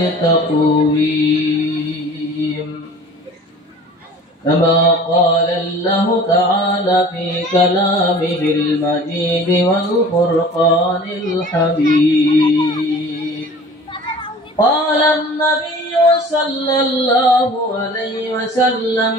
تقويم كما قال الله تعالى في كلامه المجيد والفرقان الحميد. قال النبي صلى الله عليه وسلم: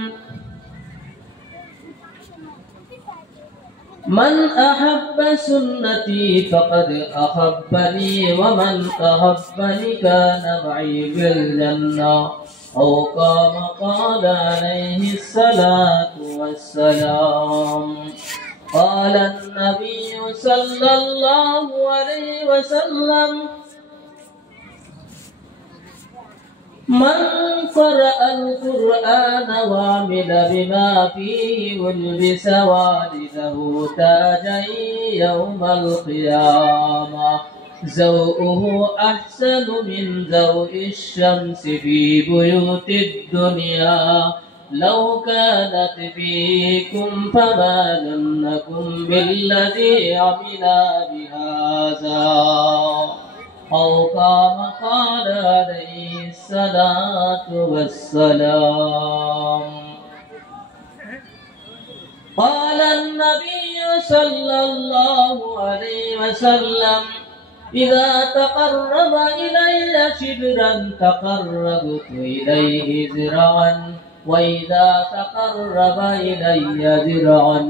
من أحب سنتي فقد أحبني ومن أحبني كان معي في الجنة أو كما قال عليه الصلاة والسلام. قال النبي صلى الله عليه وسلم: من قرأ القرآن وعمل بما فيه ولبس والده تاجا يوم القيامة زوءه أحسن من زوء الشمس في بيوت الدنيا لو كانت فيكم فما ظنكم بالذي عمل بهذا أو كما قال عليه الصلاة والسلام. قال النبي صلى الله عليه وسلم: إذا تقرب إلي شبرا تقربت إليه ذراعا وإذا تقرب إلي ذراعا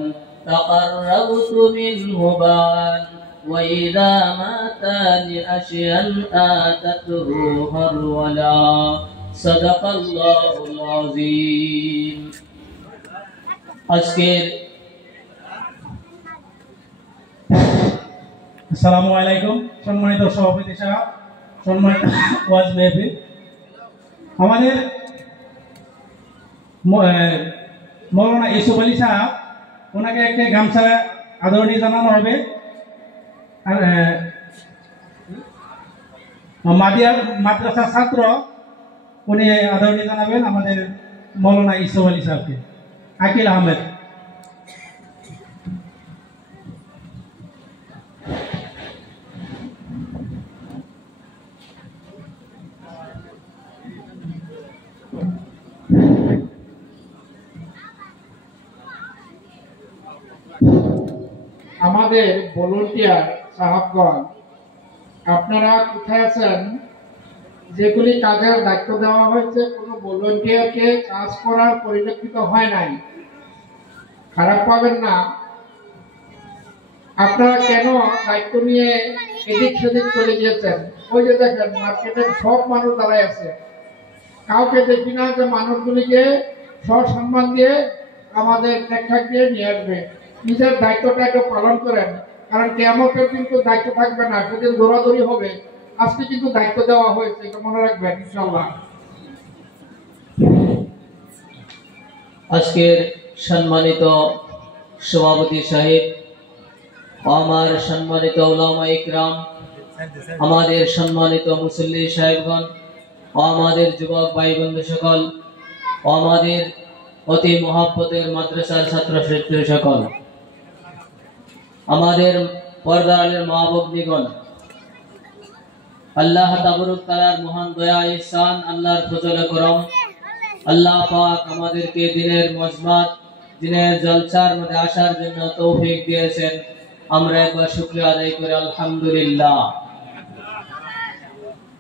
تقربت منه باعا وإذا ماتان أشياء آتته هرولا. صدق الله العظيم. আসসালামু আলাইকুম। সম্মানিত সভাপতি সাহেব, সম্মানিত ওয়াজ মেহফিল, আমাদের মৌলানা ইউসুফ আলী সাহেব, ওনাকে একটা গামছা আদরণীয় জানানো হবে। মাদিয়ার মাদ্রাসার ছাত্র, উনি আদরণীয় জানাবেন আমাদের মৌলানা ইউসুফ আলী সাহেবকে। আকিল আহমেদ। আমাদের ভলান্টিয়ার সাহাবগণ, আপনারা কোথায় আছেন? যেগুলি কাজের দায়িত্ব দেওয়া হয়েছে কোনো ভলান্টিয়ারকে কাজ করার পরিলক্ষিত হয় নাই, খারাপ পাবেন না। আপনারা কেন দায়িত্ব নিয়ে এদিক সেদিক চলে গিয়েছেন? ওই যে দেখেন মার্কেটের সব মানুষ দাঁড়ায় আছে, কাউকে দেখি না যে মানুষগুলিকে সসম্মান দিয়ে আমাদের ঠিকঠাক দিয়ে নিয়ে আসবে। নিজের দায়িত্বটা একটু পালন করেন, কারণ কিয়ামতের কিন্তু দায়িত্ব থাকবে না, সেদিন দৌড়াদৌড়ি হবে। আজকে কিন্তু দায়িত্ব দেওয়া হয়েছে, এটা মনে রাখবেন ইনশাআল্লাহ। আজকের সম্মানিত সভাপতি সাহেব, আমার সম্মানিত উলামা ইকরাম, আমাদের সম্মানিত মুসল্লি সাহেবগণ, আমাদের যুবক ভাই বন্ধু সকল, আমাদের অতি মহব্বতের মাদ্রাসার ছাত্র ছাত্রী সকল, আমাদের পর্দারের মা ভগ্নীগণ, আল্লাহ তাবারক তাআলার মহান দয়া ইহসান, আল্লাহর ফজল করম, আল্লাহ পাক আমাদেরকে দিনের মজমাত, দিনের জলসার মধ্যে আসার জন্য তৌফিক দিয়েছেন। আমরা একবার শুকরিয়া আদায় করি আলহামদুলিল্লাহ।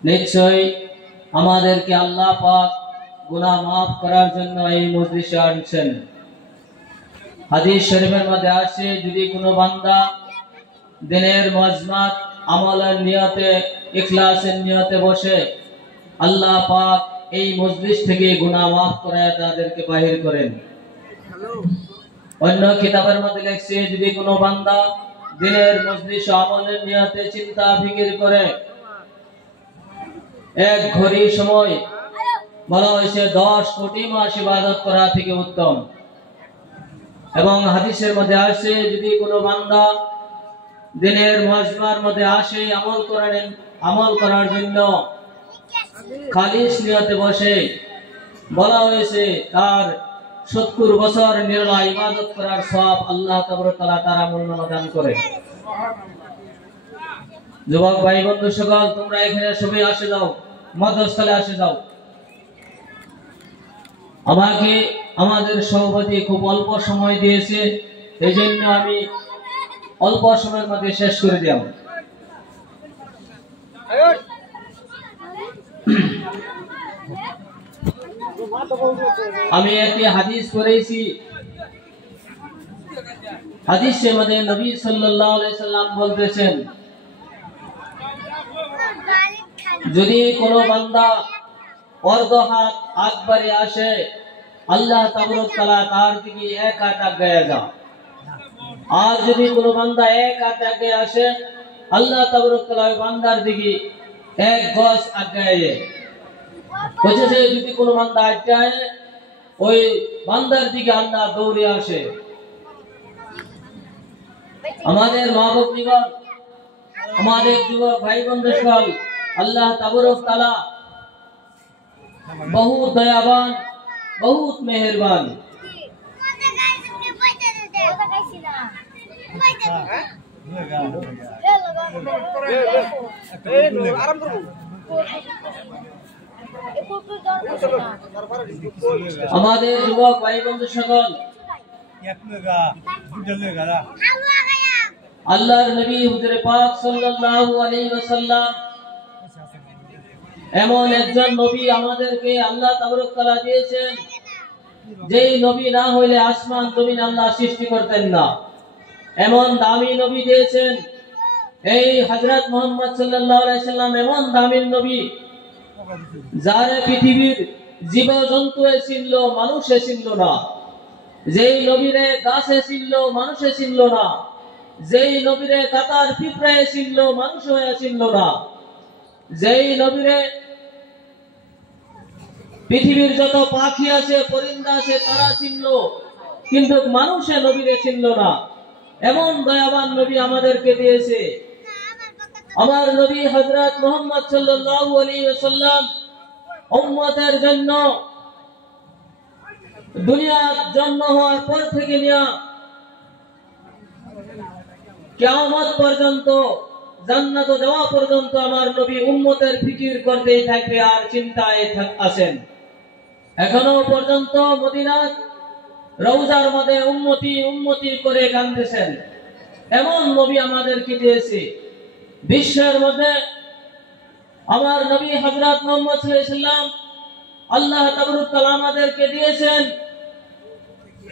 নিশ্চয়ই আমাদেরকে আল্লাহ পাক গুনাহ মাফ করার জন্য এই মজলিসে আনছেন। হাদিস শরীফের মধ্যে আছে, যদি কোনো বান্দা দিনের মজমাত আমলের নিয়তে, ইখলাসের নিয়তে বসে, আল্লাহ পাক এই মজলিস থেকে গুনাহ মাফ করে তাদেরকে বাহির করেন। অন্য কিতাবের মধ্যে লেখছে, যদি কোনো বান্দা দিনের মজলিস আমলের নিয়তে চিন্তা ফিকির করে, এক ঘড়ি সময় বলা হয়েছে 10 কোটি মাস ইবাদত করা থেকে উত্তম। এবং হাদিসের মধ্যে আছে, যদি কোনো বান্দা দিনের মজমার মধ্যে আসে আমল করার জন্য খালিস নিয়তে বসে, বলা হয়েছে তার 70 বছর নিরলা ইবাদত করার সওয়াব আল্লাহ তাআলা তার আমলনামা দান করে। যুবক ভাই বন্ধু সকল, তোমরা এখানে সবাই আসে যাও, মধ্যস্থলে আসে যাও। আমাকে আমাদের সভাপতি খুব অল্প সময় দিয়েছে, এই জন্য আমি অল্প সময়ের মধ্যে শেষ করে দিলাম। আমি একটি হাদিস পড়েছি, হাদিসের মধ্যে নবী সাল্লাল্লাহু আলাইহি সাল্লাম বলতেছেন, যদি কোনো বান্দা অর্ধ হাত আগবাড়ে আসে, আল্লাহ তাবারক তাআলা তার দিকে এক হাত আগায় যায়। আর যদি কোনো বান্দা এক হাত আগে আসে, আল্লাহ তাবারক তাআলা ওই বান্দার দিকে এক গজ আগায় যায়। বলছে যদি কোনো বান্দা আগায়, ওই বান্দার দিকে আল্লাহ দৌড়ে আসে। আমাদের মা বোনগণ, আমাদের যুবক ভাই বন্ধুগণ, আল্লাহ তাবারক তাআলা बहुत दयावान, बहुत मेहरबान। हमारे युवक भाई बंधु सकल, আল্লাহর নবী হুজুরে পাক সাল্লাল্লাহু আলাইহি ওয়াসাল্লাম এমন একজন নবী আমাদেরকে আল্লাহ তাবারক তাআলা দিয়েছেন, যেই নবী না হইলে আসমান জমিন আল্লাহ সৃষ্টি করতেন না। এমন দামি নবী দিয়েছেন, এই হযরত মুহাম্মদ সাল্লাল্লাহু আলাইহি সাল্লাম এমন দামি নবী, যার পৃথিবীর জীবজন্তু চিনল, মানুষে চিনল না। যেই নবীরে গাছে চিনল, মানুষে চিনল না। যেই নবীরে কাতার পিঁপড়ায় চিনল, মানুষ হয়ে চিনল না। যেই নবীরে পৃথিবীর যত পাখি আছে, পরিন্দা আছে, তারা চিনল, কিন্তু মানুষে নবীরে চিনল না। এমন দয়াবান নবী আমাদেরকে দিয়েছে। আমার নবী হযরত মুহাম্মদ সাল্লাল্লাহু আলাইহি ওয়াসাল্লাম উম্মতের জন্য দুনিয়ার জন্ম হওয়ার পর থেকে নিয়ে কিয়ামত পর্যন্ত, জান্নাত যাওয়া পর্যন্ত আমার নবী উম্মতের ফিকির করতেই থাকবে আর চিন্তায় আছেন। এখনো পর্যন্ত মদিনার রওজার মধ্যে উম্মতি উম্মতি করে কাঁদতেছেন। এমন নবী আমাদেরকে দিয়েছে। বিশ্বের মধ্যে আমার নবী হযরত মুহাম্মদ সাল্লাল্লাহু আলাইহি ওয়াসাল্লাম আল্লাহ তাবারক তাআলা আমাদেরকে দিয়েছেন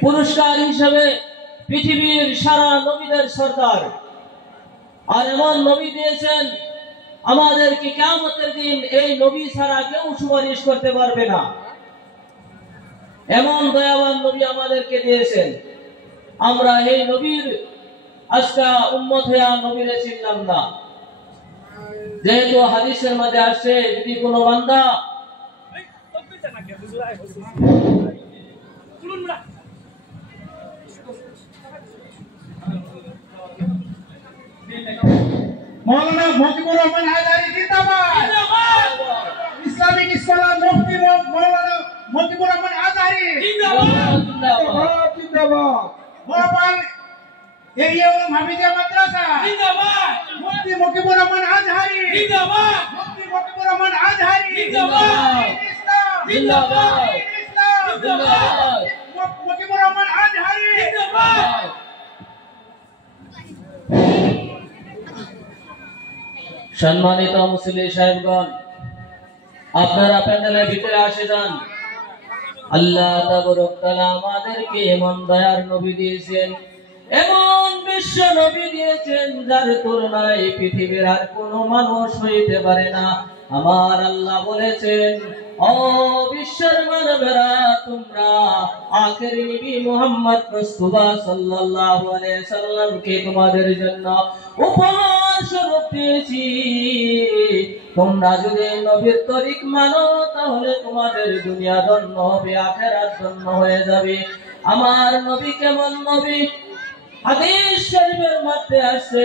পুরস্কার হিসেবে পৃথিবীর সারা নবীদের সরদার। আর এমন নবী দিয়েছেন আমাদেরকে কিয়ামতের দিন এই নবী ছাড়া কেউ সুপারিশ করতে পারবে না। এমন দয়াবান নবী আমাদেরকে দিয়েছেন। আমরা এই নবীর আজকে উম্মত হয়ে নবীরে চিনলাম না। যেহেতু হাদিসের মধ্যে আসছে, যদি কোনো বান্দা মৌলানা মজিবুর রহমান আজহারী জিন্দাবাদ, ইসলামিক স্কলার মুফতি মৌলানা মজিবুর রহমান আজহারী জিন্দাবাদ, জিন্দাবাদ, জিন্দাবাদ, ভোপাল এরিয়া হাফিজিয়া মাদ্রাসা জিন্দাবাদ, মুফতি মজিবুর রহমান আজহারী জিন্দাবাদ, মুফতি মজিবুর রহমান আজহারী জিন্দাবাদ, ইসলাম জিন্দাবাদ, ইসলাম জিন্দাবাদ, মজিবুর রহমান আজহারী জিন্দাবাদ। সম্মানিত মুসলিম সাহেবগণ, আপনারা প্যান্ডেলের ভিতরে আসে যান। আল্লাহ তাবারক তাআলা আমাদেরকে এমন দয়ার নবী দিয়েছেন, এমন বিশ্ব নবী দিয়েছেন, যার তুলনায় পৃথিবীর আর কোনো মানুষ হইতে পারে না। আমার আল্লাহ বলেছেন, ও বিশ্বের মানবেরা, তোমরা আখেরি নবী মুহাম্মদ মুস্তাফা সাল্লাল্লাহু আলাইহি সাল্লামকে তোমাদের জন্য উপহার স্বরূপ পেয়েছি। তোমরা যদি নবীর তরিক মানো, তাহলে তোমাদের দুনিয়া ধন্য হবে, আখিরাত ধন্য হয়ে যাবে। আমার নবী কেমন নবী? হাদিস শরীফের মধ্যে আসছে,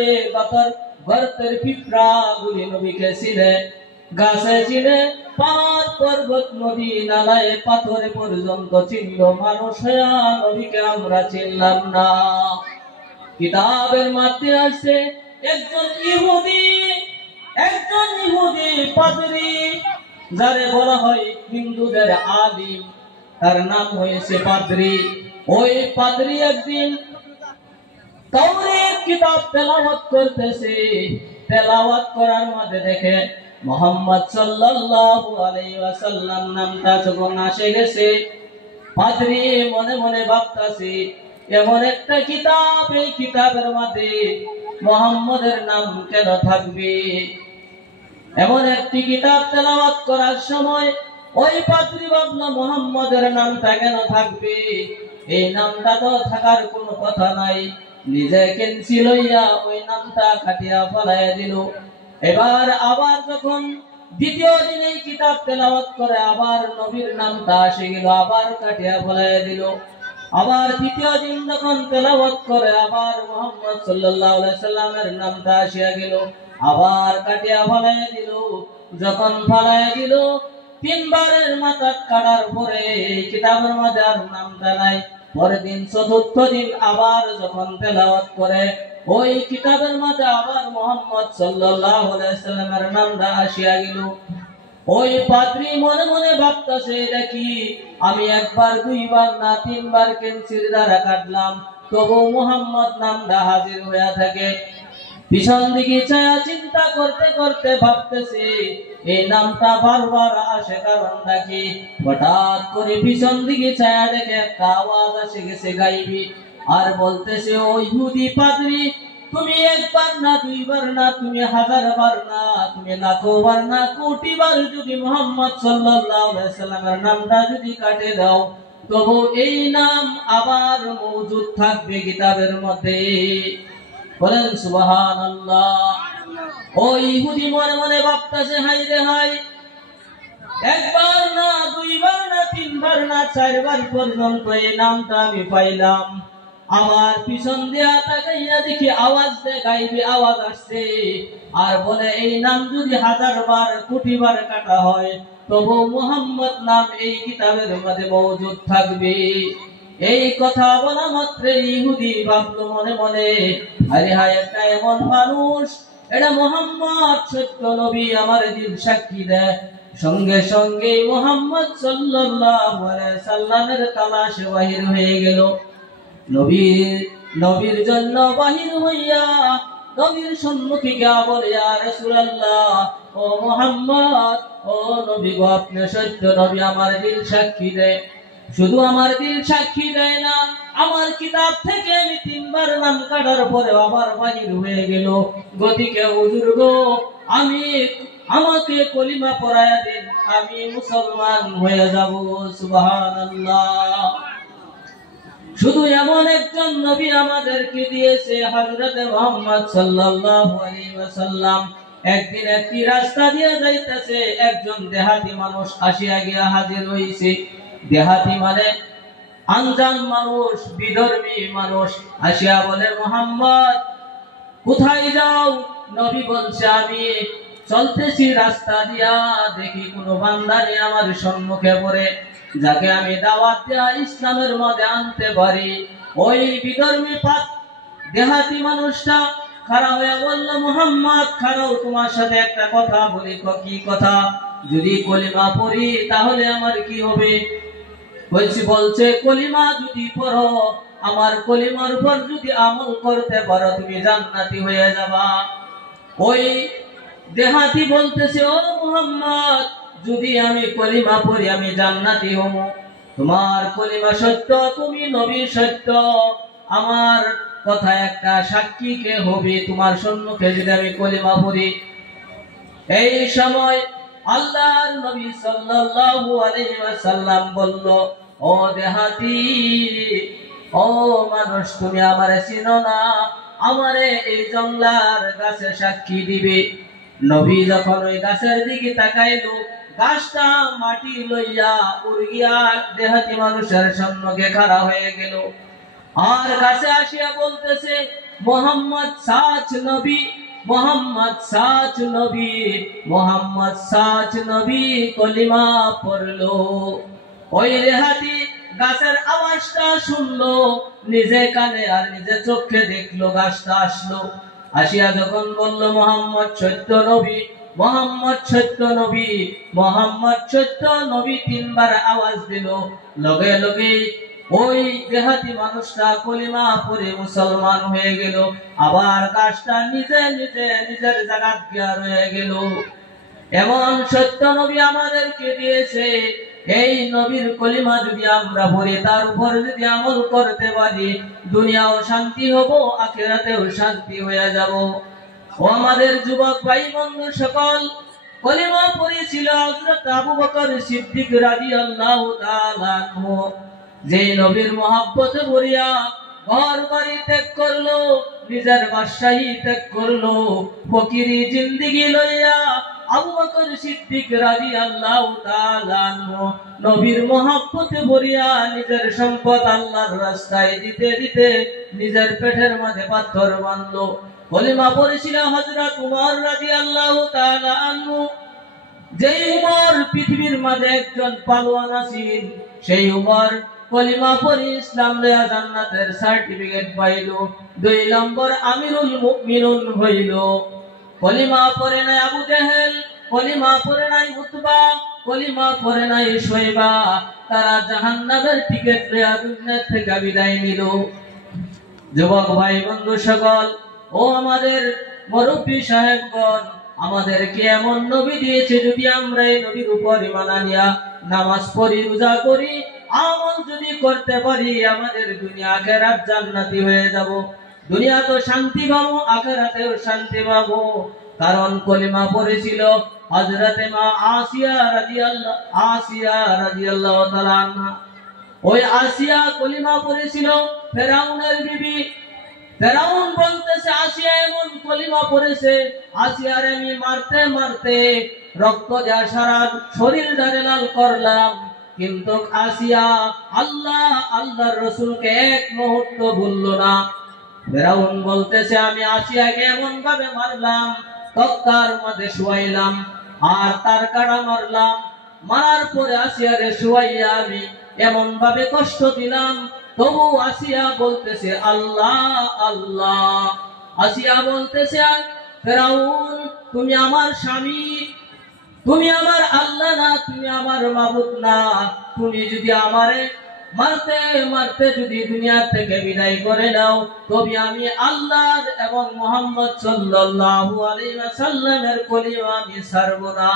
গর্তের পিঁপড়া গুলি নবীকে চিনে, গাছে চিনে, পাহাড় পর্বত নদী নালায় পাথরে পর্যন্ত চিনল, মানুষ হইয়া নবীকে আমরা চিনলাম না। কিতাবের মধ্যে আসছে, একজন ইহুদি পাদ্রী যারে বলা হয় হিন্দুদের আলিম, তার নাম হয়েছে পাদ্রী। ওই পাদ্রী একদিন তাওরাত কিতাব তেলাওয়াত করতেছে। তেলাওয়াত করার মধ্যে দেখে মুহাম্মদ সাল্লাল্লাহু আলাইহি ওয়াসাল্লাম নামটা যখন আসে গেছে, পাদ্রী মনে মনে ভাবতাছে এমন একটা কিতাব, এই কিতাবের মধ্যে মুহাম্মদের নাম কেন থাকবে? এমন একটি কিতাব তেলাওয়াত করার সময় ওই পাদ্রী ভাবল মুহাম্মদের নামটা কেন থাকবে? এই নামটা তো থাকার কোনো কথা নাই। নিজে কেনসি লইয়া ওই নামটা কাটিয়া ফেলাইয়া দিল। এবার আবার যখন দ্বিতীয় দিন এই কিতাব তেলাওয়াত করে আবার নবীর নামটা আসে গেল, আবার কাটিয়া ফেলাইয়া দিল। আবার তৃতীয় দিন যখন তেলাওয়াত করে আবার মুহাম্মদ সাল্লাল্লাহু আলাইহি সাল্লামের নামটা আসিয়া গেল, আবার কাটিয়া ফেলাইয়া দিল। যখন ফেলাইয়া দিল তিনবারের মাথা কাটার পরে এই কিতাবের মধ্যে আর নামটা নাই। পরের দিন চতুর্থ দিন আবার যখন তেলাওয়াত করে ওই কিতাবের মধ্যে আবার মুহাম্মদ সাল্লাল্লাহু আলাইহি সাল্লামের নামটা আসিয়া গেল। ওই পাদ্রী মনে মনে ভাবতেছে, দেখি আমি একবার দুইবার না তিনবার কেনসির দ্বারা কাটলাম, তবু মুহাম্মদ নামটা হাজির হইয়া থাকে। পিছন দিকে ছায়া চিন্তা করতে করতে ভাবতেছে এই নামটা বারবার আসে কারণটা কি? হঠাৎ করে পিছন দিকে ছায়া দেখে একটা আওয়াজ আসে গেছে গাইবি, আর বলতেছে, ও ইহুদি পাদ্রী, তুমি একবার না দুইবার না, তুমি হাজারবার না, তুমি লাখবার না, কোটিবার যদি মুহাম্মদ সাল্লাল্লাহু আলাইহি সাল্লামের নামটা যদি কাটে দাও, তবু এই নাম আবার মওজুদ থাকবে কিতাবের মধ্যে। বলেন সুবহানাল্লাহ। ওই ইহুদি মনে মনে ভাবতেছে, হাই রে হাই, একবার না দুইবার না তিনবার না চারবার পর্যন্ত এই নামটা আমি পাইলাম, আমার পিছন দিয়া তাকাইয়া দেখি আওয়াজ গাইবে আওয়াজ আসছে, আর বলে এই নাম যদি হাজারবার কোটিবার কাটা হয় তবু মুহাম্মদ নাম এই কিতাবের মধ্যে মওজুদ থাকবে। এই কথা বলা মাত্র ইহুদি ভাবলো মনে মনে, আরে হায়, একটা এমন মানুষ, এটা মুহাম্মদ সত্য নবী, আমার দিল সাক্ষী দেয়। সঙ্গে সঙ্গে মুহাম্মদ সাল্লাল্লাহু আলাইহি সাল্লামের তালাশ বাহির হয়ে গেল। নবীর জন্য বাহির হইয়া নবীর সম্মুখে গিয়া বলে, ইয়া রাসূলুল্লাহ, ও মুহাম্মদ, ও নবী গো, আপনি সত্য নবী, আমার দিল সাক্ষী দেয়। শুধু আমার দিল সাক্ষী দেয় না, আমার কিতাব থেকে আমি তিনবার নাম কাটার পরে আবার বাহির হয়ে গেল। গতিকে হুজুর গো, আমাকে কলিমা পড়ায়া দিন, আমি মুসলমান হয়ে যাব। সুবহানাল্লাহ। শুধু এমন একজন নবী আমাদেরকে দিয়েছে, হযরত মুহাম্মদ সাল্লাল্লাহু আলাইহি ওয়াসাল্লাম। একদিন একটি রাস্তা দিয়ে যাইতেছে, একজন দেহাতি মানুষ আসিয়া গিয়া হাজির হইছে। দেহাতি মানে আনজান মানুষ, বিধর্মী মানুষ। আসিয়া বলে, মুহাম্মদ কোথায় যাও? নবী বলছে, আমি চলতেছি রাস্তা দিয়া, দেখি কোন বান্দারে আমার সম্মুখে পড়ে, যাকে আমি দাওয়াত দিয়া ইসলামের মধ্যে আনতে পারি। ওই বিধর্মী দেহাতি মানুষটা খাড়া হয়ে বলল, মুহাম্মদ খাড়াও, তোমার সাথে একটা কথা বলি। কি কথা? যদি কলিমা পড়ি তাহলে আমার কি হবে? বলছে, কলিমা যদি পড়ো, আমার কলিমার উপর যদি আমল করতে পারো, তুমি জান্নাতি হয়ে যাবা। ওই দেহাতি বলতেছে, ও মুহাম্মদ, যদি আমি কলিমা পড়ি আমি জান্নাতি হব। তোমার কলিমা সত্য, তুমি নবী সত্য, আমার কথা একটা সাক্ষী কে হবে তোমার সম্মুখে যদি আমি কলিমা পড়ি? এই সময় আল্লাহর নবী সাল্লাল্লাহু আলাইহি ওয়াসাল্লাম বলল, ও দেহাতি, ও মানুষ, তুমি আমারে চিনো না? আমারে এই জঙ্গলার গাছে সাক্ষী দিবে। নবী যখন ওই গাছের দিকে তাকাইলো, গাছটা মাটি লইয়া উড়িয়া দেহাতি মানুষের সম্মুখে খাড়া হয়ে গেল। আর গাছে আসিয়া বলতেছে, মুহাম্মদ সাচ নবী, মুহাম্মদ সাচ নবী, মুহাম্মদ সাচ নবী কলিমা পড়লো। ওই দেহাতি গাছের আওয়াজটা শুনলো, নিজে কানে আর নিজে চোখে দেখলো, গাছটা আসলো। আসিয়া যখন বলল, মুহাম্মদ সত্য নবী, মোহাম্মদ সত্য নবী, মোহাম্মদ সত্য নবী তিনবার আওয়াজ দিল, লগে লগে ওই দেহাতি মানুষটা কলিমা পড়ে মুসলমান হয়ে গেল। আবার কাজটা নিজে নিজে নিজের জায়গা গিয়া রয়ে গেল। এমন সত্য নবী আমাদেরকে দিয়েছে। এই নবীর কলিমা যদি আমরা পড়ি, তার উপর যদি আমল করতে পারি, দুনিয়াও শান্তি হব, আখিরাতেও শান্তি হয়ে যাব। ও আমাদের যুবক ভাই বন্ধু সকল, কলিমা পড়েছিল হযরত আবু বকর সিদ্দিক রাদিয়াল্লাহু তাআলা আনহু। যে নবীর মহব্বতে ভরিয়া ঘর বাড়ি ত্যাগ করলো, নিজের বাদশাহী ত্যাগ করলো, ফকিরি জিন্দেগি লইয়া আবু বকর সিদ্দিক রাদিয়াল্লাহু তাআলা আনহু নবীর মহব্বতে ভরিয়া নিজের সম্পদ আল্লাহর রাস্তায় দিতে দিতে নিজের পেটের মধ্যে পাথর বাঁধলো। কলিমা পড়েছিল হযরত উমর রাদিয়াল্লাহু তাআলা আনহু। যেই উমর পৃথিবীর মাঝে একজন পালোয়ান আছেন, সেই উমর কলিমা পড়ে ইসলাম লইয়া জান্নাতের সার্টিফিকেট পাইল। 2 নম্বর আমিরুল মুমিনুন হইল। কলিমা পড়ে নাই আবু জেহেল, কলিমা পড়ে নাই উতবা, কলিমা পড়ে নাই শৈবা, তারা জাহান্নামের টিকিট লইয়া দুনিয়া থেকে বিদায় নিল। যুবক ভাই বন্ধু সকল, ও আমাদের মুরব্বী সাহেবগণ, আমাদেরকে এমন নবী দিয়েছে, যদি আমরা এই নবীর উপর ঈমান আনিয়া নামাজ পড়ি, রোজা করি, আমল যদি করতে পারি, আমাদের দুনিয়া আখিরাত জান্নাতি হয়ে যাব। দুনিয়া তো শান্তি পাবো, আখিরাতেও শান্তি পাবো। কারণ কলিমা পড়েছিল হযরতে মা আসিয়া রাদিয়াল্লাহু তাআলা আনহা। ওই আসিয়া কলিমা পড়েছিল ফেরাউনের বিবি। ফেরাউন বলতেছে আসিয়া এমন কলিমা পড়েছে, আসিয়ার আমি মারতে মারতে রক্ত যা সারা শরীর ধারে লাল করলাম, কিন্তু আসিয়া আল্লাহর রাসূলকে এক মুহূর্ত ভুললো না। ফেরাউন বলতেছে আমি আসিয়াকে এমন ভাবে মারলাম, তক্তার মধ্যে শুয়াইলাম আর তার কাটা মারলাম, মারার পরে আসিয়ারে শুয়াইয়া আমি এমন ভাবে কষ্ট দিলাম, তবু আসিয়া বলতেছে আল্লাহ আল্লাহ। আসিয়া বলতেছে ফেরাউন তুমি আমার স্বামী, তুমি আমার আল্লাহ না, তুমি আমার মাবুদ না, তুমি যদি আমারে মারতে মারতে যদি দুনিয়া থেকে বিদায় করে দাও, তবে আমি আল্লাহর এবং মুহাম্মদ সাল্লাল্লাহু আলাইহি ওয়াসাল্লামের কলিমা আমি ছাড়ব না।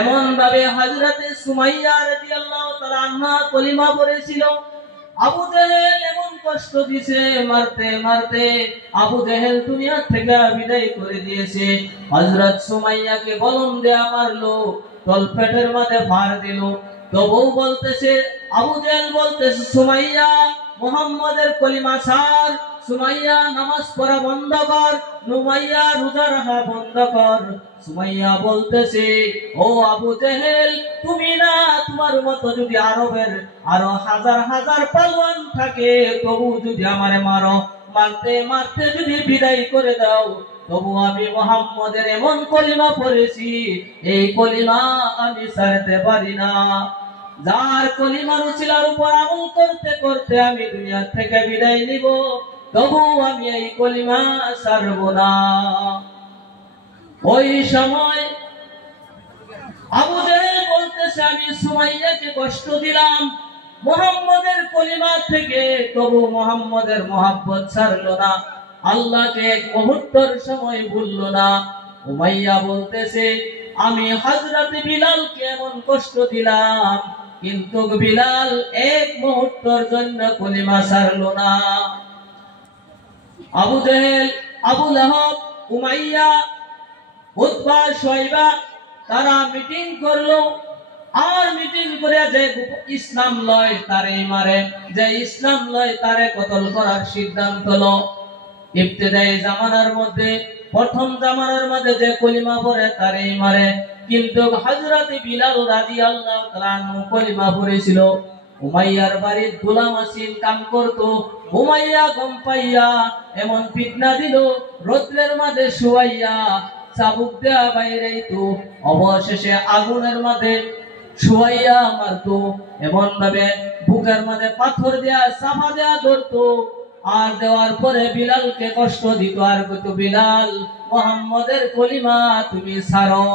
এমন ভাবে হযরতে সুমাইয়া রাদিয়াল্লাহু তাআলা আনহা কলিমা পড়েছিল। আবু জেহেল এমন কষ্ট দিয়েছে, মারতে মারতে আবু জেহেল দুনিয়া থেকে বিদায় করে দিয়েছে। হযরত সুমাইয়াকে বলম দেয়া মারলো, তলপেটের মধ্যে ফার দিল। তবু বলতেছে আবু জেহেল বলতেছে সুমাইয়া মুহাম্মাদের কলিমা ছাড়, সুমাইয়া নামাজ পড়া বন্ধ কর, সুমাইয়া রোজা রাখা বন্ধ কর। সুমাইয়া বলতেছে ও আবু জেহেল, তুমি না তোমার মতো যদি আরবের আরো হাজার হাজার পালোয়ান থাকে, তবু যদি আমারে মারো, মারতে মারতে যদি বিদায় করে দাও, তবু আমি মুহাম্মাদের এমন কলিমা পড়েছি, এই কলিমা আমি ছাড়তে পারি না। যার কলিমার উসিলার উপর আমল করতে করতে আমি দুনিয়া থেকে বিদায় নিব, তবু আমি এই কলিমা ছাড়ব না। ওই সময় আবু জেহেল বলতেছে আমি সুমাইয়াকে কষ্ট দিলাম মুহাম্মাদের কলিমা থেকে, তবু মুহাম্মাদের মহব্বত ছাড়লো না, আল্লাহকে এক মুহূর্তের সময় ভুললো না। উমাইয়া বলতেছে আমি হযরত বিলালকে এমন কষ্ট দিলাম, কিন্তু বিলাল এক মুহূর্তের জন্য কলিমা ছাড়লো না। আবু জেহেল, আবু লাহাব, উমাইয়া, উতবা, শয়বা তারা মিটিং করলো। আর মিটিং করে যে ইসলাম লয় তারে মারে, যে ইসলাম লয় তারে কতল করার সিদ্ধান্ত হলো। ইবতিদাই জামানার মধ্যে, প্রথম জামানার মধ্যে যে কলিমা পড়ে তারে মারে, কিন্তু হযরত বিলাল রাদিয়াল্লাহু তাআলা আনহু কলিমা পড়েছিল। উমাইয়ার বাড়ির গোলাম আসিন কাম করতো। উমাইয়া গম পাইয়া এমন ফিতনা দিল, রৌদ্রের মাঝে শুয়াইয়া চাবুক দেয়া বাইরেইতো, অবশেষে আগুনের মাঝে শুয়াইয়া মারতো, এমন ভাবে বুকের মাঝে পাথর দেয়া চাপা দেয়া ধরতো। আর দেওয়ার পরে বিলালকে কষ্ট দিত আর কইতো বিলাল মুহাম্মাদের কলিমা তুমি ছাড়ো,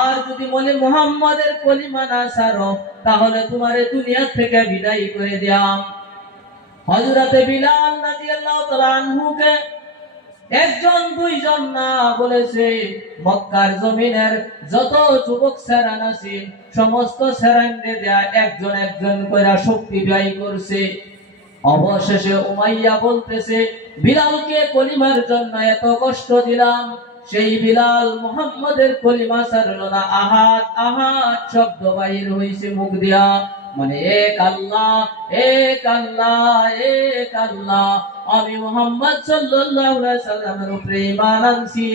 আর যদি বলে মুহাম্মাদের কলিমা না ছাড়ো তাহলে তোমারে দুনিয়া থেকে বিদায় করে দিয়াম। হযরতে বিলাল রাদিয়াল্লাহু তাআলা আনহুকে একজন দুইজন না বলেছে, মক্কার জমিনের যত যুবক সেরান আছে সমস্ত সেরানদের দেয়া একজন একজন করে শক্তি ব্যয় করছে। অবশেষে উমাইয়া বলতেছে, বিলালকে কলিমার জন্য এত কষ্ট দিলাম, সেই বিলাল মুহাম্মাদের কলিমা ছাড়লো না, আহাদ আহাদ শব্দ বাইর হইছে মুখ দিয়া, মানে এক আল্লাহ এক আল্লাহ এক আল্লাহ, আমি মুহাম্মদ সাল্লাল্লাহু আলাইহি সাল্লামের উপরে ঈমান আনছি।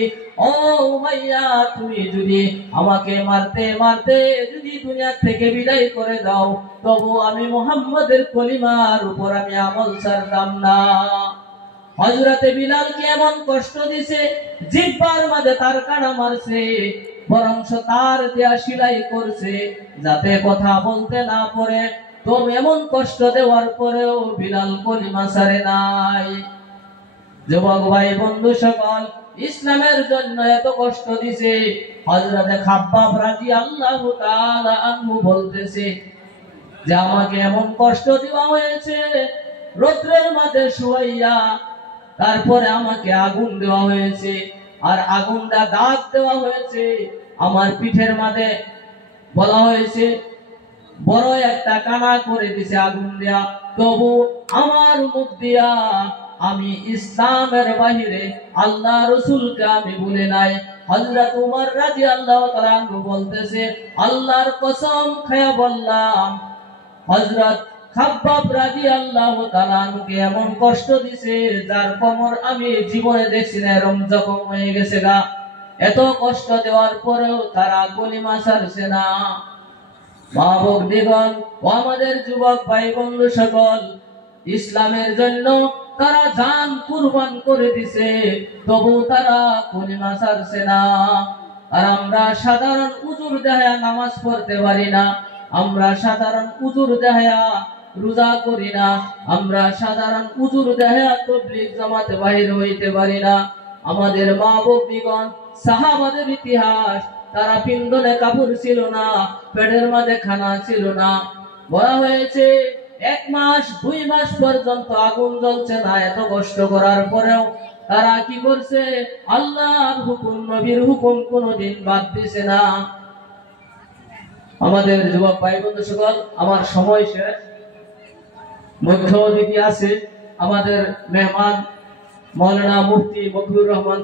ও উমাইয়া, তুমি যদি আমাকে মারতে মারতে যদি দুনিয়া থেকে বিদায় করে দাও, তবু আমি মুহাম্মাদের কলিমার উপর আমি আমল ছাড়তাম না। হযরতে বিলালকে এমন কষ্ট দিছে, জিহ্বার মধ্যে তার কাটা মারছে, বরং তার দেয়া সেলাই করছে যাতে কথা বলতে না পারে। তো এমন কষ্ট দেওয়ার পরেও বিলাল কলিমা ছাড়ে নাই। যুবক ভাই বন্ধু সকল, ইসলামের জন্য এত কষ্ট দিছে। হযরতে খাব্বাব রাদিয়াল্লাহু তাআলা আনহু বলতেছে যে আমাকে এমন কষ্ট দেওয়া হয়েছে, রৌদ্রের মধ্যে শুয়াইয়া তারপরে আমাকে আগুন দেওয়া হয়েছে, আর আগুনটা দাগ দেওয়া হয়েছে আমার পিঠের মধ্যে, বলা হয়েছে বড় একটা কানা করে দিছে আগুন দিয়া, তবু আমার মুখ দিয়া আমি ইসলামের বাহিরে আল্লাহ রাসূলকে আমি বলে নাই। হযরত উমর রাদিয়াল্লাহু তাআলা আনহু বলতেছে, আল্লাহর কসম খায়া বললাম, হযরত খাব্বাব রাদিয়াল্লাহু তাআলা আনহুকে এমন কষ্ট দিছে যার কোমর আমি জীবনে দেখছি না, এরকম জখম হয়ে গেছে গা। এত কষ্ট দেওয়ার পরেও তারা কলিমা ছাড়ছে না। মা ভগ্নীগণ ও আমাদের যুবক ভাই বন্ধু সকল, ইসলামের জন্য তারা জান কুরবান করে দিছে, তবু তারা কলিমা ছাড়ছে না। আর আমরা সাধারণ উজুর দেখায়া নামাজ পড়তে পারি না, আমরা সাধারণ উজুর দেখায়া রোজা করি না, আমরা সাধারণ উজুর দেখায়া তাবলীগ জামাতে বাইর হইতে পারি না। আমাদের মা ভগ্নীগণ, সাহাবাদের ইতিহাস, তারা পিন্দনে কাপড় ছিল না, পেটের মধ্যে খানা ছিল না, বলা হয়েছে 1 মাস 2 মাস পর্যন্ত আগুন জ্বলছে না। এত কষ্ট করার পরেও তারা কি করছে? আল্লাহর হুকুম, নবীর হুকুম কোনদিন বাদ দিছে না। আমাদের যুবক ভাই বন্ধু সকল, আমার সময় শেষ। মুখ্য অতিথি আছে আমাদের মেহমান মাওলানা মুফতি মকবুর রহমান।